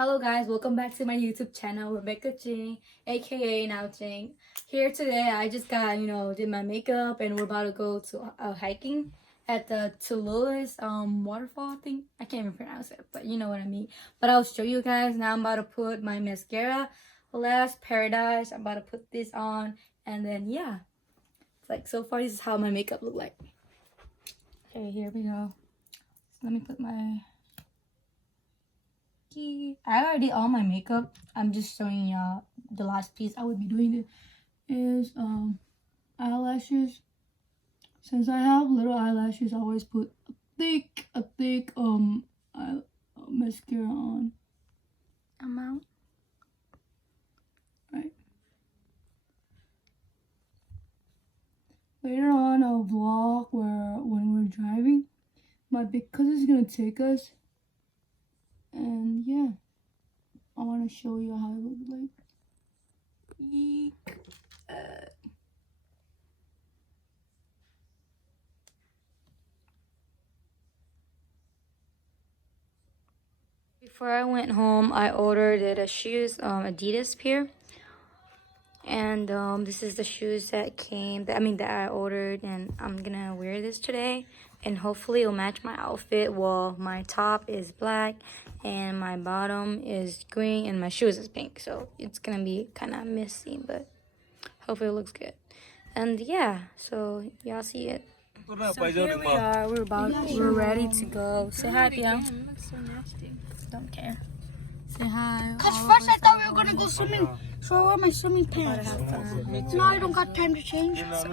Hello guys, welcome back to my YouTube channel, Rebekah Cing, aka now Cing. Here today, I just got, did my makeup and we're about to go to hiking at the Tallulah's waterfall thing. I can't even pronounce it, but you know what I mean. But I'll show you guys. Now I'm about to put my mascara, Last Paradise. I'm about to put this on and then yeah. It's like so far this is how my makeup look like. Okay, here we go. So let me put my I already did all my makeup. I'm just showing y'all the last piece I would be doing is eyelashes. Since I have little eyelashes, I always put a thick mascara on. Amount. Right. Later on I'll vlog when we're driving. But because it's gonna take us. And yeah, I want to show you how it looks like. Eek. Before I went home, I ordered a shoes, Adidas pair. And this is the shoes that I ordered, and I'm gonna wear this today. And hopefully it'll match my outfit. Well, my top is black and my bottom is green and my shoes is pink. So it's gonna be kind of messy, but hopefully it looks good. And yeah, so y'all see it. So here we are, we're ready to go. Say hi, Bian. Don't care. Say hi. Cause first I thought we were gonna go swimming, so I wore my swimming pants. Now I don't got time to change. So,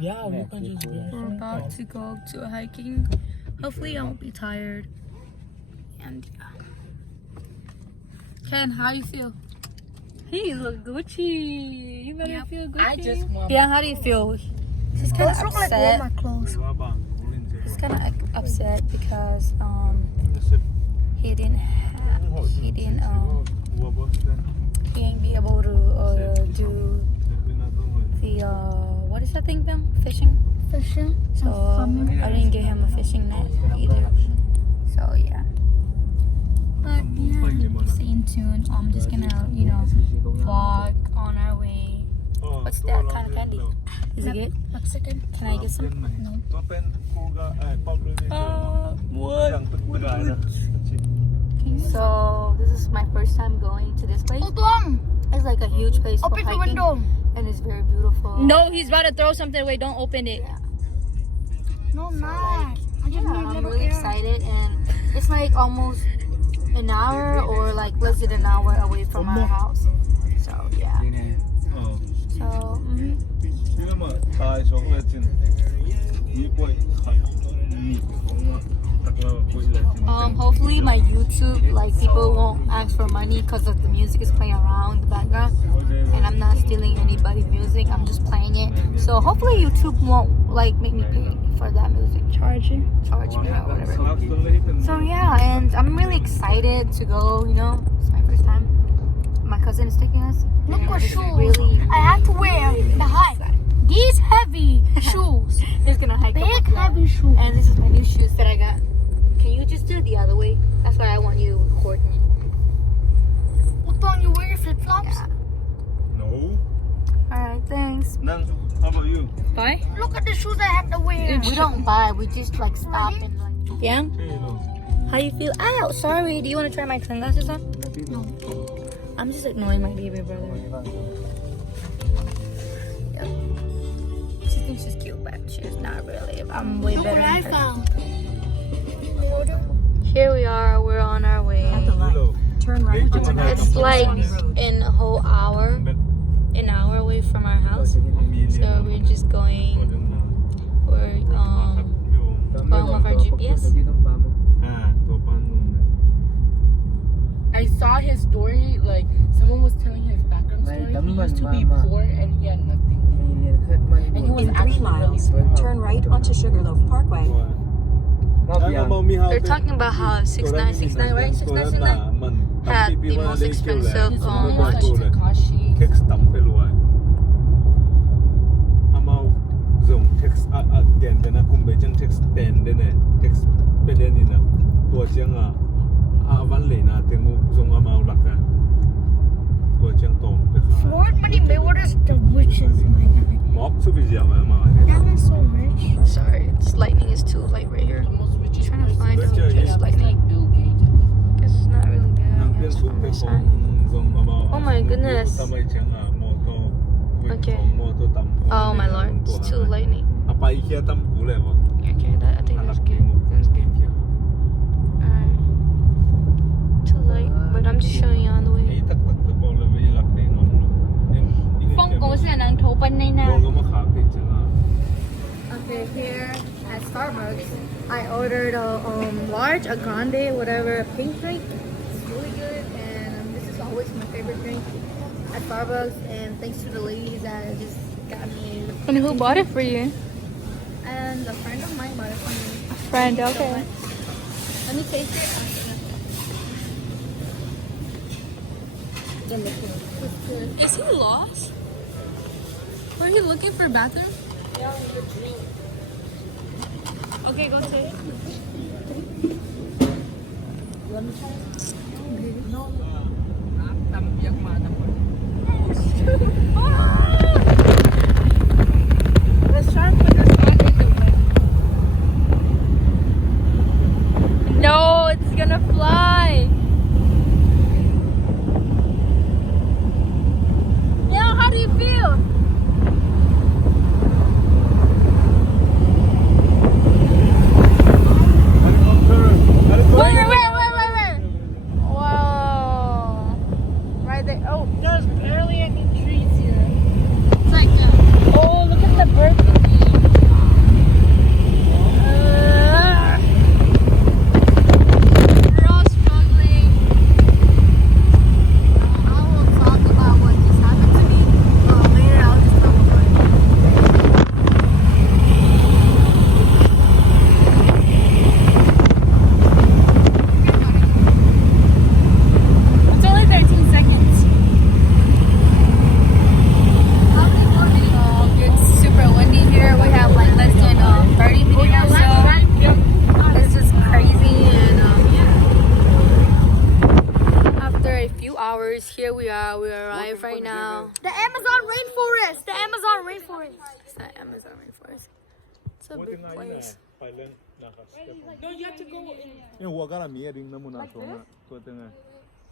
we're about to go to a hiking. Hopefully I won't be tired. And yeah. Ken, how do you feel? He look Gucci. You better feel Gucci. I just want. Yeah, how do you feel? She's kind of upset. Like clothes. He's kind of upset because he didn't be able to do the what is that thing, Bam? Fishing. So I didn't get him a fishing net either. So yeah. But yeah, stay tuned. I'm just gonna vlog on our way. What's that kind of candy? Is it good? Mexican. Can I get some? No. What? So this is my first time going to this place. U Tuang. It's like a huge place for Open the hiking, window. and it's very beautiful. No, he's about to throw something away. Don't open it. Yeah. No, not. I just need a I'm little really air. excited, and it's like almost an hour or like less than an hour away from our house. So yeah. So hopefully my YouTube people won't ask for money because of the music is playing around the background, and I'm not stealing anybody's music. I'm just playing it. So hopefully YouTube won't make me pay for that music. Charge me or whatever. So yeah, and I'm really excited to go. It's my first time. My cousin is taking us. Look what shoes. Really, I have to wear the hike. These heavy shoes. He's gonna hike. Big heavy shoes. And this is my new shoes that I got. Can you just do it the other way? That's why I want you to record me. U Tuang, you wear your flip flops? Yeah. No. Alright, thanks. Nang, how about you? Bye. Look at the shoes I have to wear. We don't buy, we just stop and Yeah? How do you feel? Ow, sorry. Do you want to try my sunglasses on? No. I'm just ignoring my baby brother. Yep. She thinks she's cute, but she's not really. I'm way Look better what I than her. found. Here we are, we're on our way. Turn right. It's like an whole hour, away from our house. So we're just going, going off our GPS. I saw his story, like someone was telling his background story. He used to be poor and he had nothing. And he was In 3 actually miles, really poor. turn right onto Sugarloaf Parkway. They're talking about how 6969, right? 6969 had the most expensive His name was like Takashi. Text tampilwa. Amau zong text again then kumbejan text 10 then text beden ina. Tua siang van le na tengu sun. Oh my goodness. Okay. Oh my lord, it's too lightning. Okay, I think that's good. That's good. Alright. Too light, but I'm just showing you on the way. Okay, here at Starbucks, I ordered a large, a grande, whatever, a pink drink. It's really good, and this is always my favorite drink at Starbucks. And thanks to the ladies that just got me. And who bought it for you? And a friend of mine bought it for me. A friend, okay. Let me taste it. It's good. Is he lost? Were you looking for a bathroom? Okay, go take it. Let's try and put this back in the way. No, it's gonna fly. Yeah, how do you feel? Where? Wow. Right there. Oh, There's barely any trees here. it's like that. Oh, look at the bird. We're all struggling. I will talk about what just happened to me. Later, I'll just talk about it. It's only 13 seconds. It's super windy here. We have like less than 30 minutes or so. It's just crazy, and after a few hours, here we are. We arrive right now. The Amazon rainforest. The Amazon rainforest. It's the Amazon rainforest. It's a big place. No, you have to go in.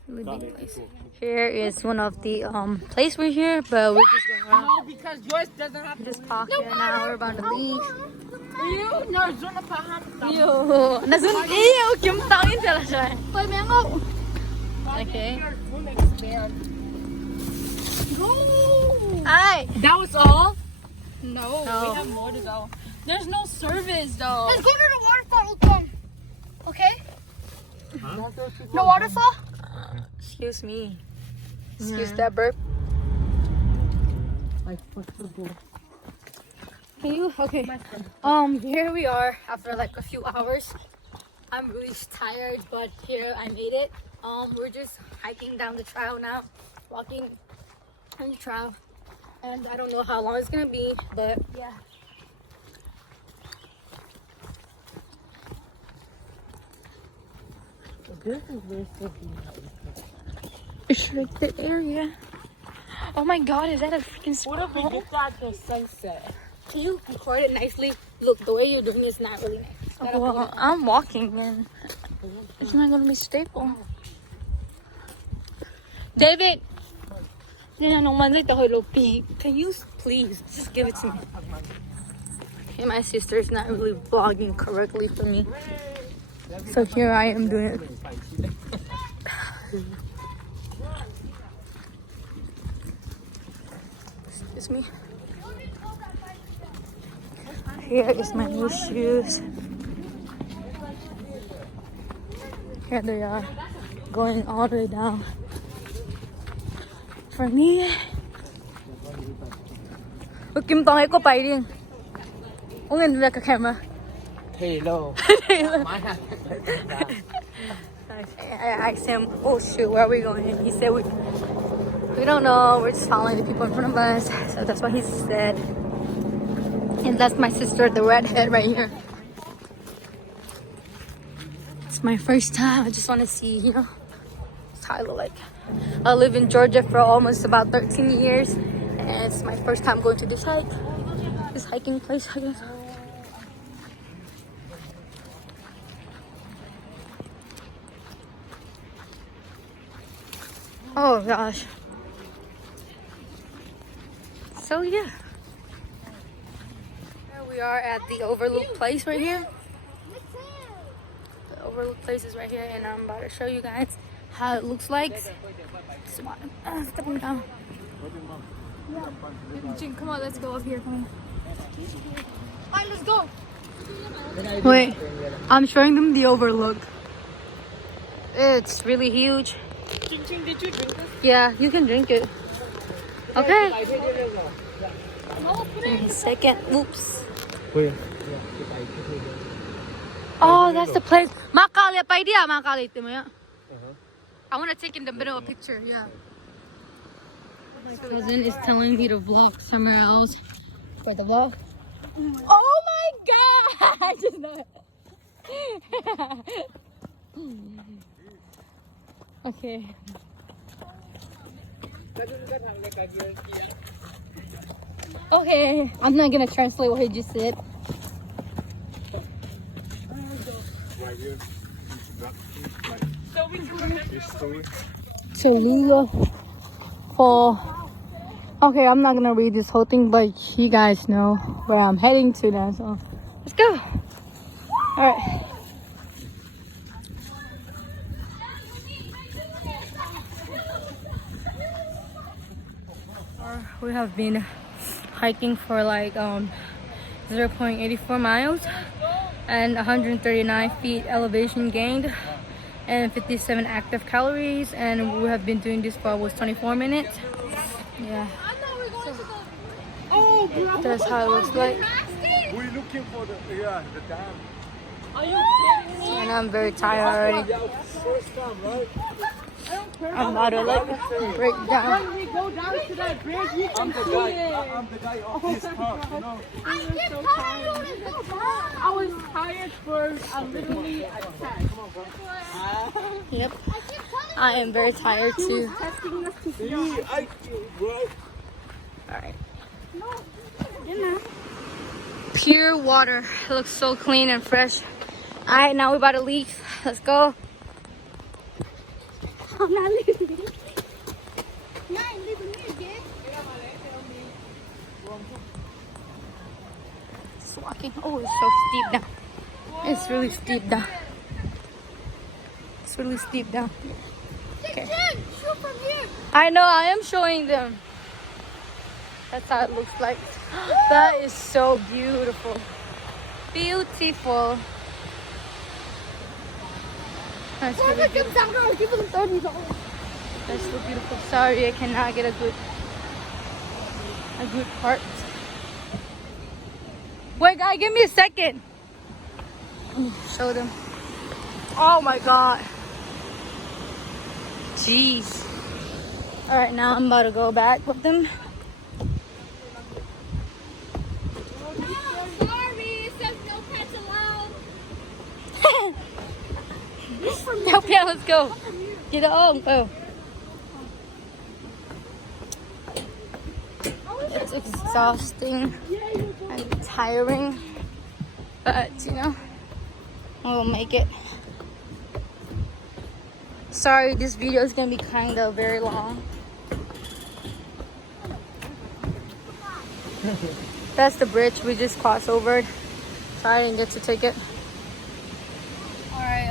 Really big place. Here is one of the place we're here, but we're just going around. No, because yours doesn't have to. Just parking now. We're about to leave. You, no, zona paham. Ew, nasun ew, kim tangin sila siya. Play mango. Okay. Go. Ay, That was all? no, No. we have more to go. There's no service though. Let's go to the waterfall, U Tuang. Okay? The waterfall? Excuse me. Excuse that burp. Can you? Okay. Here we are after like a few hours. I'm really tired, but here I made it. We're just hiking down the trail now, walking on the trail, and I don't know how long it's gonna be, but yeah. This is very sticky. Restricted area. Oh my god, is that a freaking What if we squirrel? get that to sunset? Can you record it nicely? Look, the way you're doing it is not really nice. Well, I'm walking and it's not gonna be stable. David! Can you please just give it to me? Okay, my sister's not really vlogging correctly for me. So here I am doing it. Excuse me. Here is my new shoes. Here they are, going all the way down. For me, look, Kim Tong, ko biting. Oh, and like a camera. Hello. I asked him, oh shoot, where are we going? And he said, we don't know, we're just following the people in front of us. So that's what he said. And that's my sister, the redhead right here. It's my first time. I just want to see, you know, how I look like. I live in Georgia for almost about 13 years. And it's my first time going to this hike. This hiking place, I guess. Oh gosh. So yeah. Here we are at the overlook place right here. The overlook place is right here, and I'm about to show you guys how it looks like. Stepping down. Jing, come on, let's go up here. Come on. Alright, let's go. Wait, I'm showing them the overlook. It's really huge. Did you drink this? Yeah, you can drink it. Okay. Wait a second. Oops. Oh, that's the place. Makali pa idea, makali mo ya. I want to take in the middle a picture. Yeah. My cousin is telling me to vlog somewhere else for the vlog. Oh my god! I just know it. Okay. Okay, I'm not gonna translate what he just said. Tallulah Falls. Okay, I'm not gonna read this whole thing, but you guys know where I'm heading to now, so let's go. Alright. We have been hiking for like 0.84 miles and 139 feet elevation gained and 57 active calories, and we have been doing this for almost 24 minutes. Yeah. That's how it looks like. We're looking for the dam. Are you kidding me? And I'm very tired already. First time, right? I'm about to like break down. When we go down to that bridge, we can see it. I'm the guy of this part, you know. I was tired for literally a test. Yep. I am very tired too. Testing us to see. Alright. Pure water. It looks so clean and fresh. Alright, now we're about to leave. Let's go. I'm not leaving. Not leaving me again. Just walking. Oh, it's so steep down. It's really steep down. It's really steep down. Okay. Shoot from here. I know, I am showing them. That's how it looks like. That is so beautiful. Beautiful. That's really beautiful. That's so beautiful. Sorry, I cannot get a good part. Wait, guys, give me a second. Show them. Oh my god. Jeez. Alright, now I'm about to go back with them. Sorry, it says no pets allowed. Okay, let's go. Get on. Oh. It's exhausting and tiring, but you know, we'll make it. Sorry, this video is gonna be kind of very long. That's the bridge we just crossed over. Sorry, I didn't get to take it. Alright,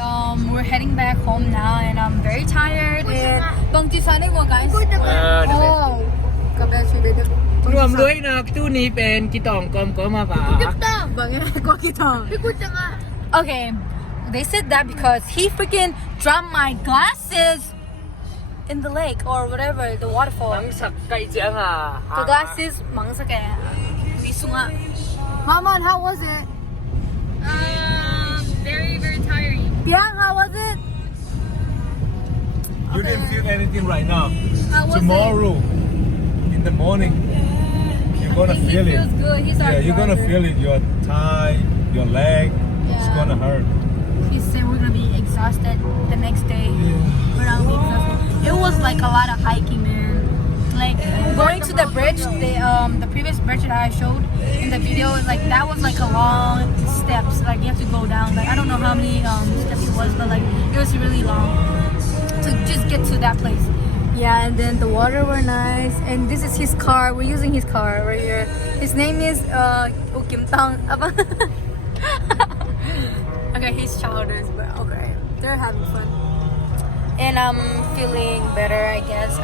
we're heading back home now, and I'm very tired. And bang chi sa mo guys? Oh, kabe si Bebe. รวมด้วยนะตู้นี้เป็นกีตองกลมก็มาป่า Okay, they said that because he freaking dropped my glasses in the lake or whatever, the waterfall. ทั้งสักไก่เจียงอ่ะ The glasses, mangsake. Wisunga. Mama, how was it? Very, very tiring. Yeah, how was it? You didn't feel anything right now. How was Tomorrow, in the morning, you're gonna it? feel He it. feels good. He's our Yeah, you're gonna driver. feel it. Your thigh, your leg, it's Yeah. gonna hurt. He said we're gonna be exhausted the next day. We're not gonna be exhausted. It was like a lot of hiking, man. Like going to the bridge, the previous bridge that I showed in the video, like that was like a long steps. Like you have to go down. Like I don't know how many steps it was, but like it was really long to just get to that place. Yeah, and then the water were nice. And this is his car. We're using his car right here. His name is Kim Tang. Okay, he's childish, but okay. They're having fun. And I'm feeling better, I guess.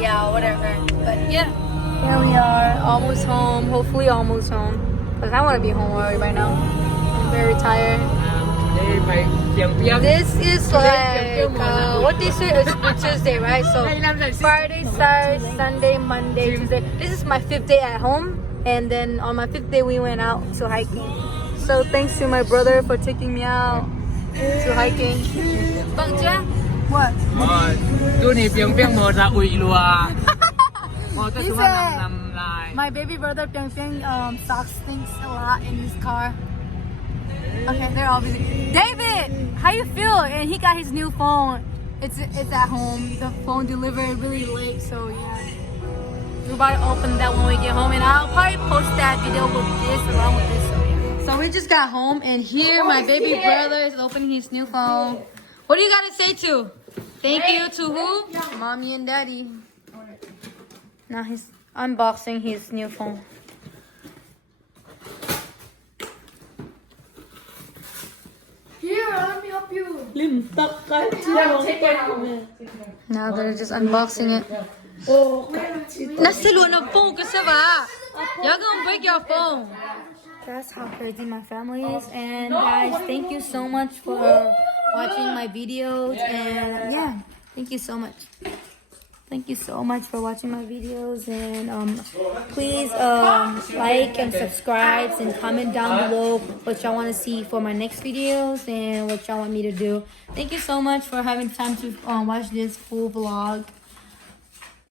Yeah, whatever. But yeah, here we are, almost home. Hopefully almost home. Because I want to be home already by now. I'm very tired. This is like, what they say is Tuesday, right? So Friday, Saturday, Sunday, Monday, Tuesday. This is my 5th day at home. And then on my 5th day, we went out to hiking. So thanks to my brother for taking me out to hiking. What? Tu ni piang piang mo ra ui lua. Mo ta He cuma said, nam lai. my baby brother Piang Piang socks stinks a lot in his car. Okay, they're all busy. David, how you feel? And he got his new phone. It's at home. The phone delivered really late, so yeah. We're about to open that when we get home, and I'll probably post that video with this along with this. So yeah. So we just got home, and here my baby brother is opening his new phone. What do you gotta say to? Thank you to who? Mommy and Daddy. Now he's unboxing his new phone. Here, let me help you. Now they're just unboxing it. Nasa na phone kasi ba? You're gonna break your phone. That's how crazy my family is. And guys, thank you so much for watching my videos. And yeah, thank you so much. Thank you so much for watching my videos. And please like and subscribe and comment down below what y'all want to see for my next videos and what y'all want me to do. Thank you so much for having time to watch this full vlog.